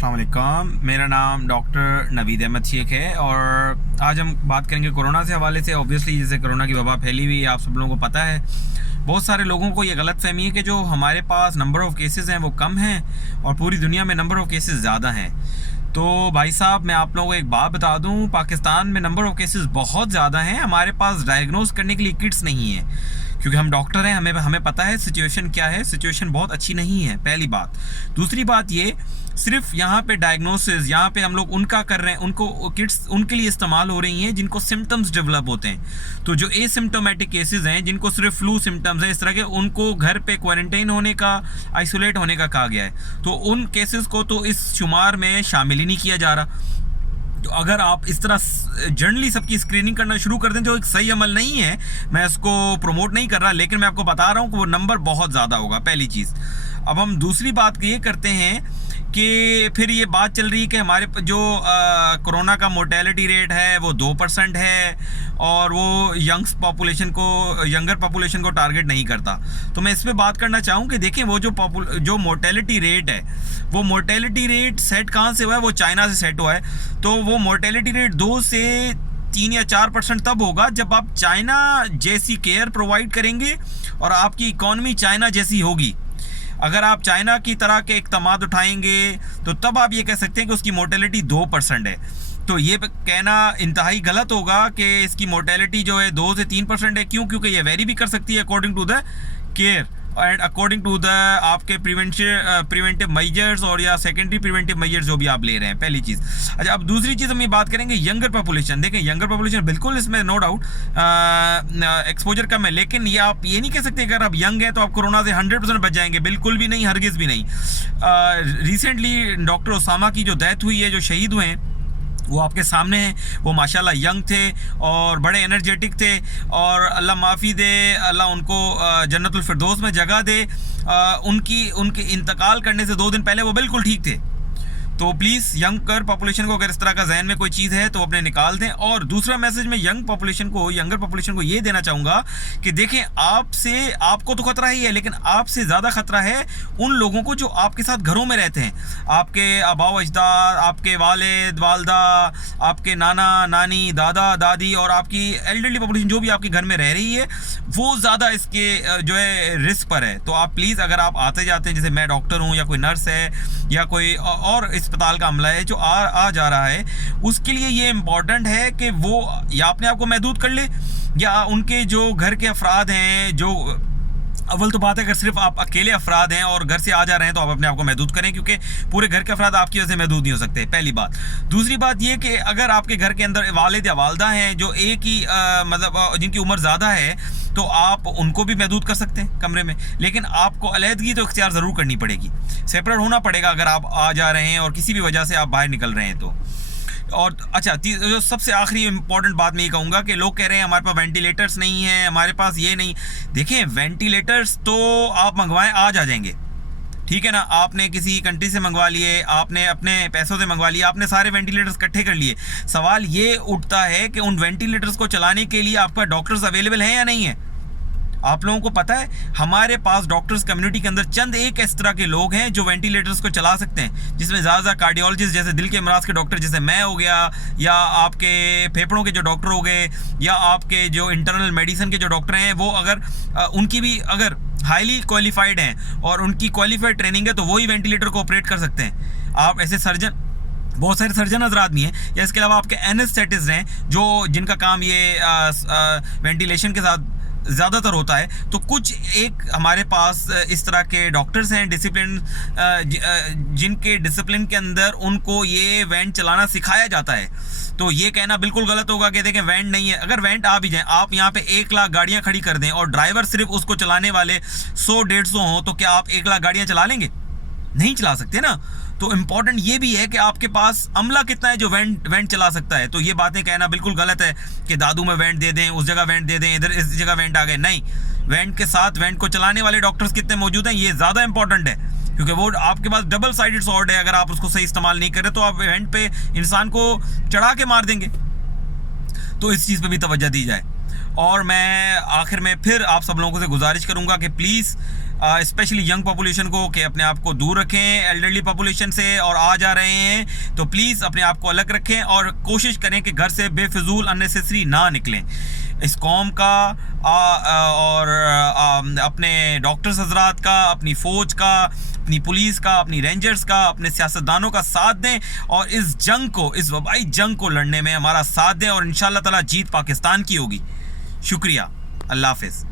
अस्सलाम वालेकुम। मेरा नाम डॉक्टर नवीद अहमद शेख है और आज हम बात करेंगे कोरोना से हवाले से। ऑब्वियसली जैसे कोरोना की वबा फैली हुई है, आप सब लोगों को पता है। बहुत सारे लोगों को ये गलत फहमी है कि जो हमारे पास नंबर ऑफ़ केसेस हैं वो कम हैं और पूरी दुनिया में नंबर ऑफ़ केसेस ज़्यादा हैं। तो भाई साहब, मैं आप लोगों को एक बात बता दूं, पाकिस्तान में नंबर ऑफ़ केसेस बहुत ज़्यादा हैं। हमारे पास डायग्नोस करने के लिए किट्स नहीं है, क्योंकि हम डॉक्टर हैं, हमें पता है सिचुएशन क्या है। सिचुएशन बहुत अच्छी नहीं है, पहली बात। दूसरी बात ये, सिर्फ यहाँ पे डायग्नोसिस, यहाँ पे हम लोग उनका कर रहे हैं, उनको किट्स उनके लिए इस्तेमाल हो रही हैं जिनको सिम्टम्स डेवलप होते हैं। तो जो एसिम्प्टोमेटिक केसेस हैं, जिनको सिर्फ फ्लू सिम्टम्स हैं इस तरह के, उनको घर पे क्वारंटाइन होने का, आइसोलेट होने का कहा गया है। तो उन केसेस को तो इस शुमार में शामिल ही नहीं किया जा रहा। तो अगर आप इस तरह जनरली सबकी स्क्रीनिंग करना शुरू कर दें, जो एक सही अमल नहीं है, मैं इसको प्रमोट नहीं कर रहा, लेकिन मैं आपको बता रहा हूँ कि वो नंबर बहुत ज़्यादा होगा, पहली चीज़। अब हम दूसरी बात ये करते हैं कि फिर ये बात चल रही है कि हमारे जो कोरोना का मोर्टेलिटी रेट है वो 2% है और वो यंगर पॉपुलेशन को टारगेट नहीं करता। तो मैं इस पर बात करना चाहूँ कि देखें, वो जो मोर्टेलिटी रेट है, वो मोर्टेलिटी रेट सेट कहाँ से हुआ है? वो चाइना से सेट हुआ है। तो वो मोर्टेलिटी रेट 2 से 3 या 4% तब होगा जब आप चाइना जैसी केयर प्रोवाइड करेंगे और आपकी इकॉनमी चाइना जैसी होगी। अगर आप चाइना की तरह के इक़दाम उठाएंगे तो तब आप ये कह सकते हैं कि उसकी मोर्टेलिटी 2% है। तो ये कहना इंतहाई गलत होगा कि इसकी मोर्टेलिटी जो है 2 से 3% है। क्यों? क्योंकि ये वेरी भी कर सकती है according to the care and according to the आपके प्रिवेंटिव मेजर्स और या सेकेंडरी प्रिवेंटिव मेजर्स जो भी आप ले रहे हैं, पहली चीज़। अच्छा, अब दूसरी चीज़ हम ये बात करेंगे यंगर पॉपुलेशन। देखें, यंगर पॉपुलेशन बिल्कुल इसमें नो डाउट एक्सपोजर कम है, लेकिन ये आप ये नहीं कह सकते अगर आप यंग हैं तो आप कोरोना से 100% बच जाएंगे। बिल्कुल भी नहीं, हरगिज़ भी नहीं। रिसेंटली डॉक्टर ओसामा की जो डेथ हुई है, जो शहीद हुए हैं, वो आपके सामने हैं। वो माशाल्लाह यंग थे और बड़े एनर्जेटिक थे और अल्लाह माफ़ी दे, अल्लाह उनको जन्नतुल फिरदौस में जगह दे। उनके इंतकाल करने से 2 दिन पहले वो बिल्कुल ठीक थे। तो प्लीज़ यंगर पॉपुलेशन को अगर इस तरह का जहन में कोई चीज़ है तो अपने निकाल दें। और दूसरा मैसेज मैं यंगर पॉपुलेशन को ये देना चाहूँगा कि देखें, आपको तो ख़तरा ही है, लेकिन आपसे ज़्यादा ख़तरा है उन लोगों को जो आपके साथ घरों में रहते हैं। आपके आबाओ अजदाद, आपके वालिद वालदा, आपके नाना नानी, दादा दादी और आपकी एल्डरली पॉपुलेशन जो भी आपके घर में रह रही है, वो ज़्यादा इसके जो है रिस्क पर है। तो आप प्लीज़, अगर आप आते जाते हैं, जैसे मैं डॉक्टर हूँ या कोई नर्स है या कोई और अस्पताल का अमला है जो आ जा रहा है, उसके लिए ये इम्पॉर्टेंट है कि वो या अपने आप को महदूद कर ले या उनके जो घर के अफराद हैं, जो अव्वल तो बात है, अगर सिर्फ आप अकेले अफराद हैं और घर से आ जा रहे हैं तो आप अपने आप को महदूद करें, क्योंकि पूरे घर के अफराद आपकी वजह से महदूद नहीं हो सकते, पहली बात। दूसरी बात ये कि अगर आपके घर के अंदर वालिद या वालदा हैं जो एक ही मतलब जिनकी उम्र ज़्यादा है, तो आप उनको भी महदूद कर सकते हैं कमरे में, लेकिन आपको अलहदगी तो इख्तियार ज़रूर करनी पड़ेगी, सेपरेट होना पड़ेगा अगर आप आ जा रहे हैं और किसी भी वजह से आप बाहर निकल रहे हैं तो। और अच्छा, जो सबसे आखिरी इंपॉर्टेंट बात मैं ये कहूँगा कि लोग कह रहे हैं हमारे पास वेंटिलेटर्स नहीं है, हमारे पास ये नहीं। देखें, वेंटिलेटर्स तो आप मंगवाएं, आज आ जाएंगे, ठीक है ना। आपने किसी कंट्री से मंगवा लिए, आपने अपने पैसों से मंगवा लिए, आपने सारे वेंटिलेटर्स इकट्ठे कर लिए। सवाल ये उठता है कि उन वेंटिलेटर्स को चलाने के लिए आपका डॉक्टर्स अवेलेबल हैं या नहीं है। आप लोगों को पता है, हमारे पास डॉक्टर्स कम्युनिटी के अंदर चंद एक इस तरह के लोग हैं जो वेंटिलेटर्स को चला सकते हैं, जिसमें ज़्यादा कार्डियोलॉजिस्ट, जैसे दिल के अमराज के डॉक्टर जैसे मैं हो गया, या आपके फेफड़ों के जो डॉक्टर हो गए, या आपके जो इंटरनल मेडिसिन के जो डॉक्टर हैं, वो अगर उनकी भी अगर हाईली क्वालिफाइड हैं और उनकी क्वालिफाइड ट्रेनिंग है तो वही वेंटिलेटर को ऑपरेट कर सकते हैं। आप ऐसे सर्जन, बहुत सारे सर्जन हजरात भी हैं, या इसके अलावा आपके एनेस्थेटिस्ट हैं जो जिनका काम ये वेंटिलेशन के साथ ज़्यादातर होता है। तो कुछ एक हमारे पास इस तरह के डॉक्टर्स हैं डिसिप्लिन, जिनके डिसिप्लिन के अंदर उनको ये वैन चलाना सिखाया जाता है। तो ये कहना बिल्कुल गलत होगा कि देखें वैन नहीं है। अगर वैन आ भी जाए, आप यहाँ पे 1 लाख गाड़ियाँ खड़ी कर दें और ड्राइवर सिर्फ उसको चलाने वाले 100-150 हों, तो क्या आप 1 लाख गाड़ियाँ चला लेंगे? नहीं चला सकते ना। तो इम्पॉर्टेंट ये भी है कि आपके पास अमला कितना है जो वैन चला सकता है। तो ये बातें कहना बिल्कुल गलत है कि दादू में वैन दे दें, उस जगह वैन दे दें, इधर इस जगह वैन आ गए। नहीं, वैन के साथ वैन को चलाने वाले डॉक्टर्स कितने मौजूद हैं, ये ज़्यादा इंपॉर्टेंट है, क्योंकि वो आपके पास डबल साइडेड स्वॉर्ड है। अगर आप उसको सही इस्तेमाल नहीं करें तो आप वैन पे इंसान को चढ़ा के मार देंगे। तो इस चीज़ पर भी तवज्जो दी जाए। और मैं आखिर में फिर आप सब लोगों से गुजारिश करूँगा कि प्लीज़ स्पेशली यंग पॉपुलेशन को कि अपने आप को दूर रखें एल्डरली पॉपुलेशन से, और आ जा रहे हैं तो प्लीज़ अपने आप को अलग रखें और कोशिश करें कि घर से बेफजूल अननेसेसरी ना निकलें। इस कौम का और अपने डॉक्टर्स हजरात का, अपनी फ़ौज का, अपनी पुलिस का, अपनी रेंजर्स का, अपने सियासतदानों का साथ दें और इस जंग को, इस वबाई जंग को लड़ने में हमारा साथ दें और इंशाअल्लाह ताला जीत पाकिस्तान की होगी। शुक्रिया। अल्लाह हाफ़िज़।